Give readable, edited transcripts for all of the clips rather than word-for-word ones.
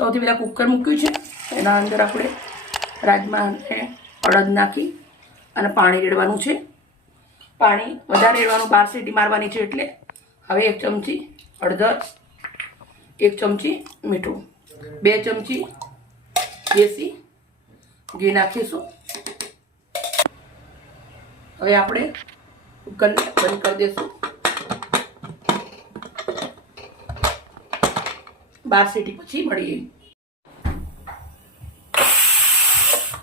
સૌથી પહેલાં કુકર મૂક્યું છે, એના અંદર આપણે રાજમા અને અડદ નાખી અને પાણી રેડવાનું છે. પાણી વધારે રેડવાનું, 12 સીટી મારવાની છે. એટલે હવે 1 ચમચી હળદર, 1 ચમચી મીઠું, 2 ચમચી દેશી ઘી નાખીશું. હવે આપણે કુકરને બંધ કરી દઈશું. 12 સીટી પછી મળીએ.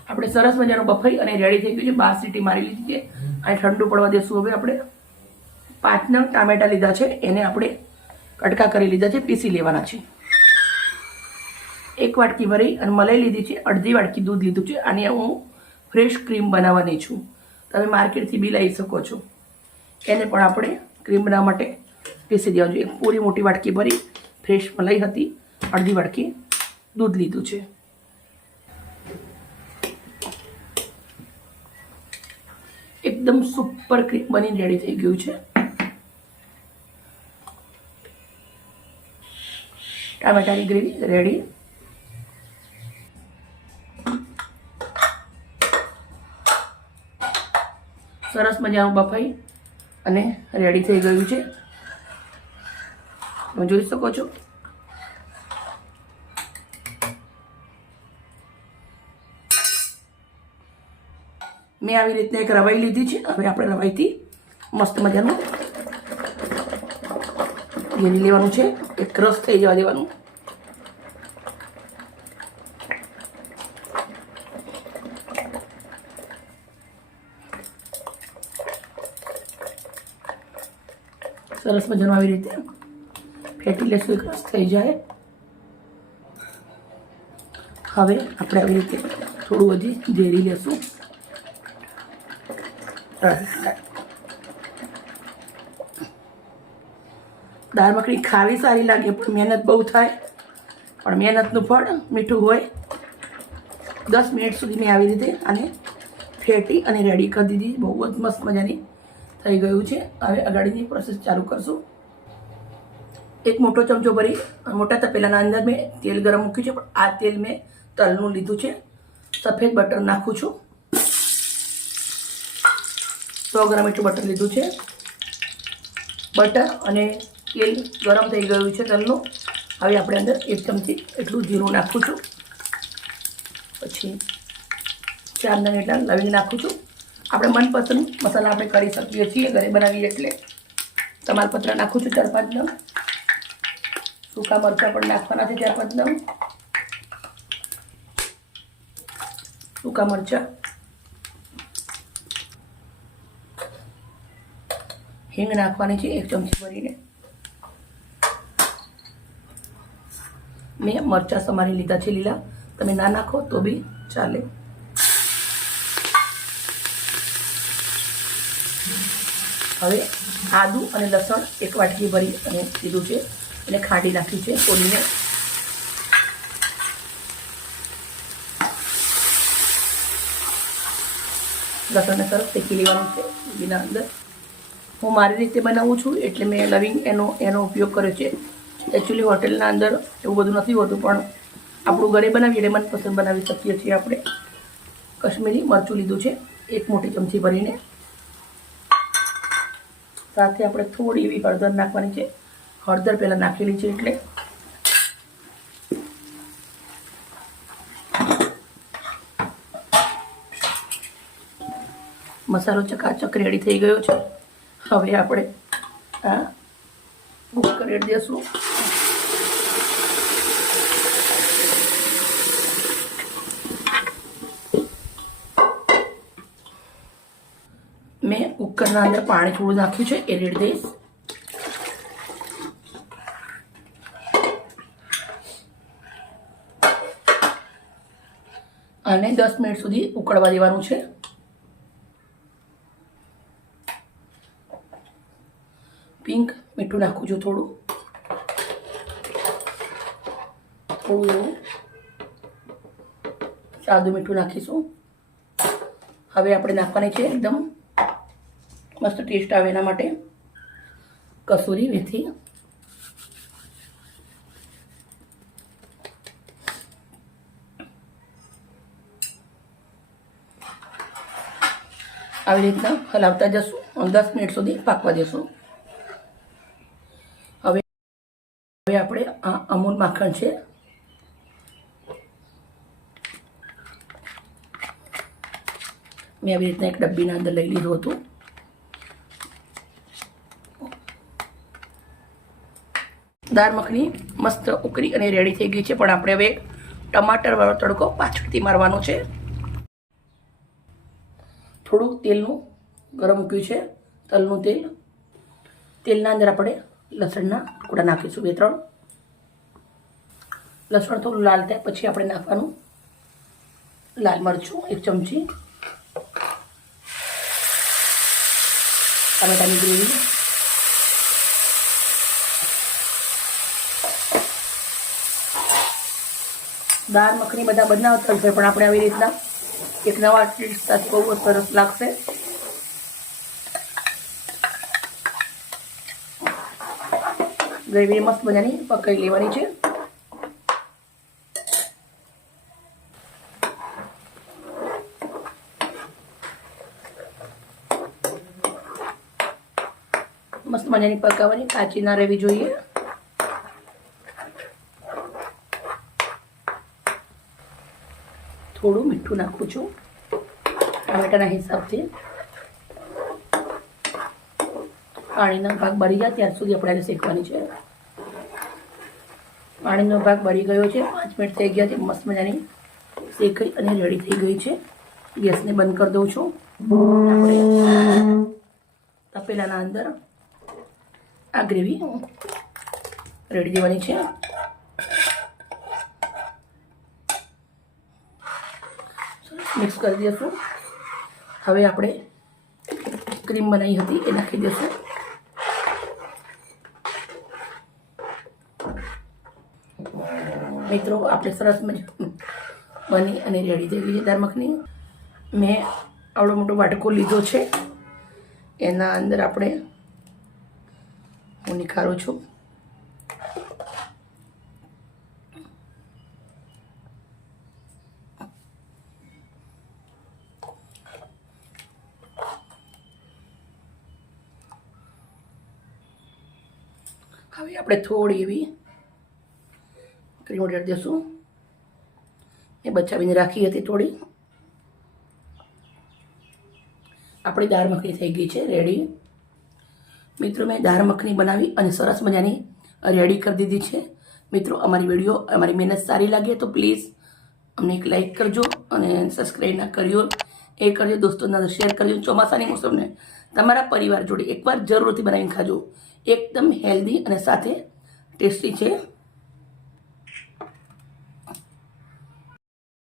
આપણે સરસ મજાનું બફાઈ અને રેડી થઈ ગયું છે. 12 સીટી મારી લીધી છે અને ઠંડુ પડવા દેશું. હવે આપણે 5 નંગ ટામેટા લીધા છે, એને આપણે કટકા કરી લીધા છે, પીસી લેવાના છે. 1 વાટકી ભરી અને મલાઈ લીધી છે, અડધી વાટકી દૂધ લીધું છે. અને હું ફ્રેશ ક્રીમ બનાવવાની છું. તમે માર્કેટથી બી લઈ શકો છો. એને પણ આપણે ક્રીમ બનાવવા માટે પીસી દેવા જોઈએ. પૂરી મોટી વાટકી ભરી ફ્રેશ મલાઈ હતી, અડધી વાટકી દૂધ લીધું છે. એકદમ સુપર ક્રીમ બની રેડી થઈ ગયું છે. ટામેટાની ગ્રેવી રેડી. સરસ મજાનું બફાઈ અને રેડી થઈ ગયું છે. તમે જોઈ શકો છો. મેં આવી રીતના એક રવાઈ લીધી છે. હવે આપણે રવાઈથી મસ્ત મજાનું ઘેરી લેવાનું છે. એક રસ થઈ જવા દેવાનું. સરસ મજાનું આવી રીતે ફેટી લેશું. એક રસ થઈ જાય. હવે આપણે આવી રીતે થોડું હજી ઘેરી લેશું. દાળ મખણી ખાવી સારી લાગે, પણ મહેનત બહુ થાય. પણ મહેનતનું ફળ મીઠું હોય. 10 મિનિટ સુધી મેં આવી રીતે આને ફેટી અને રેડી કરી દીધી. બહુ જ મસ્ત મજાની થઈ ગયું છે. હવે આગળની પ્રોસેસ ચાલુ કરશું. એક મોટો ચમચો ભરી મોટા તપેલાના અંદર મેં તેલ ગરમ મૂક્યું છે, પણ આ તેલ મેં તલનું લીધું છે. સફેદ બટર નાખું છું. 100 ગ્રામ એટલું બટર લીધું છે. બટર અને તેલ ગરમ થઈ ગયું છે તલનું. હવે આપણે અંદર 1 ચમચી એટલું જીરું નાખું છું. પછી 4 નંગ એટલા લવિંગ નાખું છું. આપણે મનપસંદ મસાલા આપણે કરી શકીએ છીએ ઘરે બનાવીએ. એટલે તમાલપત્ર નાખું છું 4-5 નંગ. સૂકા મરચાં પણ નાખવાના છે 4-5 નંગ. સૂકા મરચાં, હિંગ નાખવાની છે 1 ચમચી ભરીને. મેં મરચાં સમારી લીધા છે લીલા. તમે ના નાખો તો બી ચાલે. હવે આદુ અને લસણ 1 વાટકી ભરી અને લીધું છે, એને ખાંડી નાખ્યું છે ખોલીને. લસણને સરસ શેકી લેવાનું છે એના અંદર. હું મારી રીતે બનાવું છું એટલે મેં લવિંગ એનો ઉપયોગ કર્યો છે. એકચ્યુઅલી હોટેલના અંદર એવું બધું નથી હોતું, પણ આપણું ઘરે બનાવીએ એટલે મનપસંદ બનાવી શકીએ છીએ આપણે. કશ્મીરી મરચું લીધું છે 1 મોટી ચમચી ભરીને. સાથે આપણે થોડી એવી હળદર નાખવાની છે. હળદર પહેલાં નાખેલી છે એટલે. મસાલો ચકાચક રેડી થઈ ગયો છે. હવે આપણે આ કૂક કરી દઈશું. મેં કુકરના અંદર પાણી થોડું નાખ્યું છે, એ રેડી દઈશ. અને 10 મિનિટ સુધી ઉકળવા દેવાનું છે. પિંક મીઠું નાખું છું થોડું એવું સાદું મીઠું નાખીશું. હવે આપણે નાખવાની છે એકદમ મસ્ત ટેસ્ટ આવે એના માટે કસૂરી મેથી. આવી રીતના હલાવતા જશું અને 10 મિનિટ સુધી પાકવા દેશું. હવે આપણે આ અમૂલ માખણ છે મેં આવી રીતના એક ડબ્બીના અંદર લઈ લીધું હતું. દાળ મખની મસ્ત ઉકળી અને રેડી થઈ ગઈ છે, પણ આપણે હવે ટમાટરવાળો તડકો પાછળથી મારવાનો છે. થોડું તેલનું ગરમ મૂક્યું છે, તલનું તેલ. તેલના અંદર આપણે લસણના ટુકડા નાખીશું 2-3. લસણ થોડું લાલ થાય પછી આપણે નાખવાનું લાલ મરચું 1 ચમચી, ટમેટાની ગ્રેવી, દાળ મખની બધા બનાવતા હોય પણ આપણે આવી રીતના એક નવા ટેસ્ટ સાથે બહુ સરસ લાગશે. ગ્રેવી મસ્ત મજાની પકાવી લેવાની છે. મસ્ત મજાની પકાવવાની, કાચી ના રહેવી જોઈએ. થોડું મીઠું નાખું છું ટામેટાના હિસાબથી. પાણીનો ભાગ બળી જાય ત્યાર સુધી આપણે શેકવાની છે. પાણીનો ભાગ બળી ગયો છે, 5 મિનિટ થઈ ગયા છે. મસ્ત મજાની શેકાઈ અને રેડી થઈ ગઈ છે. ગેસને બંધ કરી દઉં છું. આપણે તપેલાના અંદર આ ગ્રેવી રેડી દેવાની છે. મિક્સ કરી દઈશું. હવે આપણે ક્રીમ બનાવી હતી એ નાખી દઈશું. મિત્રો આપણે સરસ મજાનું બની અને રેડી થઈ ગઈ છે દાળ મખની. મેં આવડો મોટો વાટકો લીધો છે, એના અંદર આપણે હું નિખારું છું. હવે આપણે થોડી એવી ક્રીમ ઉડાડી દઈશું. એ બચાવીને રાખી હતી થોડી. આપણી દાળ મખની થઈ ગઈ છે રેડી. મિત્રો મેં દાળ મખની બનાવી અને સરસ મજાની રેડી કરી દીધી છે. મિત્રો અમારી વિડીયો અમારી મહેનત સારી લાગે તો પ્લીઝ અમને એક લાઈક કરજો અને સબસ્ક્રાઈબ ના કર્યો એ કરજો. દોસ્તોના શેર કરજો. ચોમાસાની મોસમને તમારા પરિવાર જોડે એકવાર જરૂરથી બનાવીને ખાજો. એકદમ હેલ્ધી અને સાથે ટેસ્ટી છે.